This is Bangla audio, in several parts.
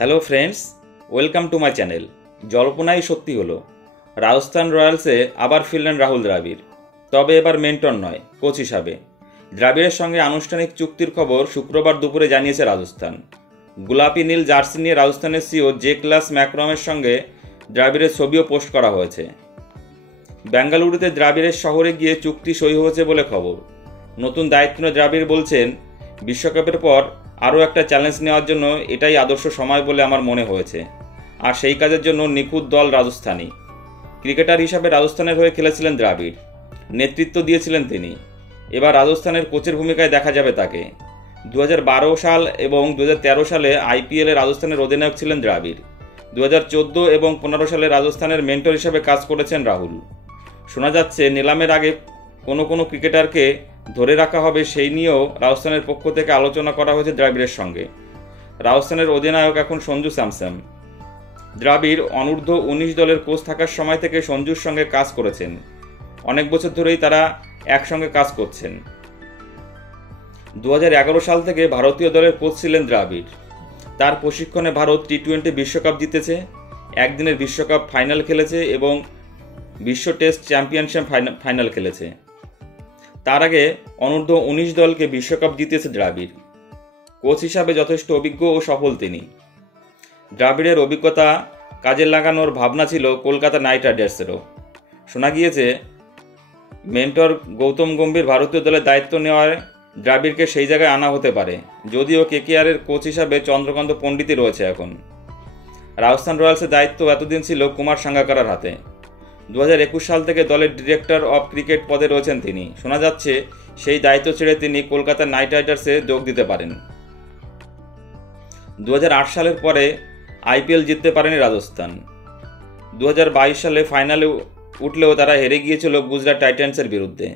Hello friends, welcome to my channel. জল্পনাই সত্যি হলো, রাজস্থান রয়্যালসে আবার ফিরলেন রাহুল দ্রাবিড়। তবে এবার মেন্টর নয়, কোচ হিসাবে। দ্রাবিড়ের সঙ্গে আনুষ্ঠানিক চুক্তির খবর শুক্রবার দুপুরে জানিয়েছে রাজস্থান। গোলাপি নীল জার্সি নিয়ে রাজস্থানের সিও জে ক্লাস ম্যাকরমের সঙ্গে দ্রাবিড়ের ছবিও পোস্ট করা হয়েছে। বেঙ্গালুরুতে দ্রাবিড়ের শহরে গিয়ে চুক্তি সই হয়েছে বলে খবর। নতুন দায়িত্ব নিয়ে দ্রাবিড় বলছেন, বিশ্বকাপের পর আরও একটা চ্যালেঞ্জ নেওয়ার জন্য এটাই আদর্শ সময় বলে আমার মনে হয়েছে, আর সেই কাজের জন্য নিখুঁত দল রাজস্থানী। ক্রিকেটার হিসাবে রাজস্থানের হয়ে খেলেছিলেন দ্রাবিড়, নেতৃত্ব দিয়েছিলেন তিনি। এবার রাজস্থানের কোচের ভূমিকায় দেখা যাবে তাকে। 2012 সাল এবং 2013 সালে আইপিএলে রাজস্থানের অধিনায়ক ছিলেন দ্রাবিড়। 2014 এবং 15 সালে রাজস্থানের মেন্টর হিসেবে কাজ করেছেন রাহুল। শোনা যাচ্ছে নিলামের আগে কোনো ক্রিকেটারকে ধরে রাখা হবে, সেই নিয়েও রাজস্থানের পক্ষ থেকে আলোচনা করা হয়েছে দ্রাবিড়ের সঙ্গে। রাজস্থানের অধিনায়ক এখন সঞ্জু স্যামসন। দ্রাবিড় অনূর্ধ্ব 19 দলের কোচ থাকার সময় থেকে সঞ্জুর সঙ্গে কাজ করেছেন। অনেক বছর ধরেই তারা একসঙ্গে কাজ করছেন। 2011 সাল থেকে ভারতীয় দলের কোচ ছিলেন দ্রাবিড়। তার প্রশিক্ষণে ভারত টি-20 বিশ্বকাপ জিতেছে, একদিনের বিশ্বকাপ ফাইনাল খেলেছে এবং বিশ্ব টেস্ট চ্যাম্পিয়নশিপ ফাইনাল খেলেছে। তার আগে অনূর্ধ্ব 19 দলকে বিশ্বকাপ জিতেছে দ্রাবিড়। কোচ হিসাবে যথেষ্ট অভিজ্ঞ ও সফল তিনি। দ্রাবিড়ের অভিজ্ঞতা কাজে লাগানোর ভাবনা ছিল কলকাতা নাইট রাইডার্সেরও। শোনা গিয়েছে মেন্টর গৌতম গম্ভীর ভারতীয় দলের দায়িত্ব নেওয়ায় দ্রাবিড়কে সেই জায়গায় আনা হতে পারে, যদিও কেকেআরের কোচ হিসাবে চন্দ্রকান্ত পণ্ডিতই রয়েছে এখন। রাজস্থান রয়্যালসের দায়িত্ব এতদিন ছিল কুমার সাঙ্গাকারার হাতে। 2021 সাল থেকে দলের ডিরেক্টর অফ ক্রিকেট পদে রয়েছেন তিনি। শোনা যাচ্ছে সেই দায়িত্ব ছেড়ে তিনি কলকাতা নাইট রাইডার্সে যোগ দিতে পারেন। 2008 সালের পরে আইপিএল জিততে পারেনি রাজস্থান। 2022 সালে ফাইনালে উঠলেও তারা হেরে গিয়েছিল গুজরাট টাইটান্সের বিরুদ্ধে।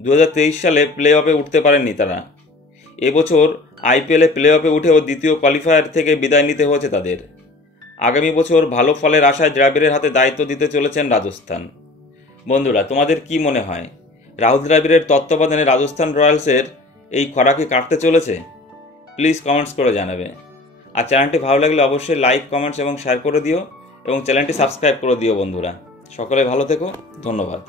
2023 সালে প্লে অফে উঠতে পারেননি তারা। এবছর আইপিএলে প্লে অফে উঠেও দ্বিতীয় কোয়ালিফায়ার থেকে বিদায় নিতে হয়েছে তাদের। আগামী বছর ভালো ফলের আশায় দ্রাবিড়ের হাতে দায়িত্ব দিতে চলেছেন রাজস্থান। বন্ধুরা, তোমাদের কি মনে হয়, রাহুল দ্রাবিড়ের তত্ত্বাবধানে রাজস্থান রয়্যালসের এই খরা কি কাটতে চলেছে? প্লিজ কমেন্টস করে জানাবে। আর চ্যানেলটি ভালো লাগলে অবশ্যই লাইক, কমেন্টস এবং শেয়ার করে দিও এবং চ্যানেলটি সাবস্ক্রাইব করে দিও বন্ধুরা। সকলে ভালো থেকো, ধন্যবাদ।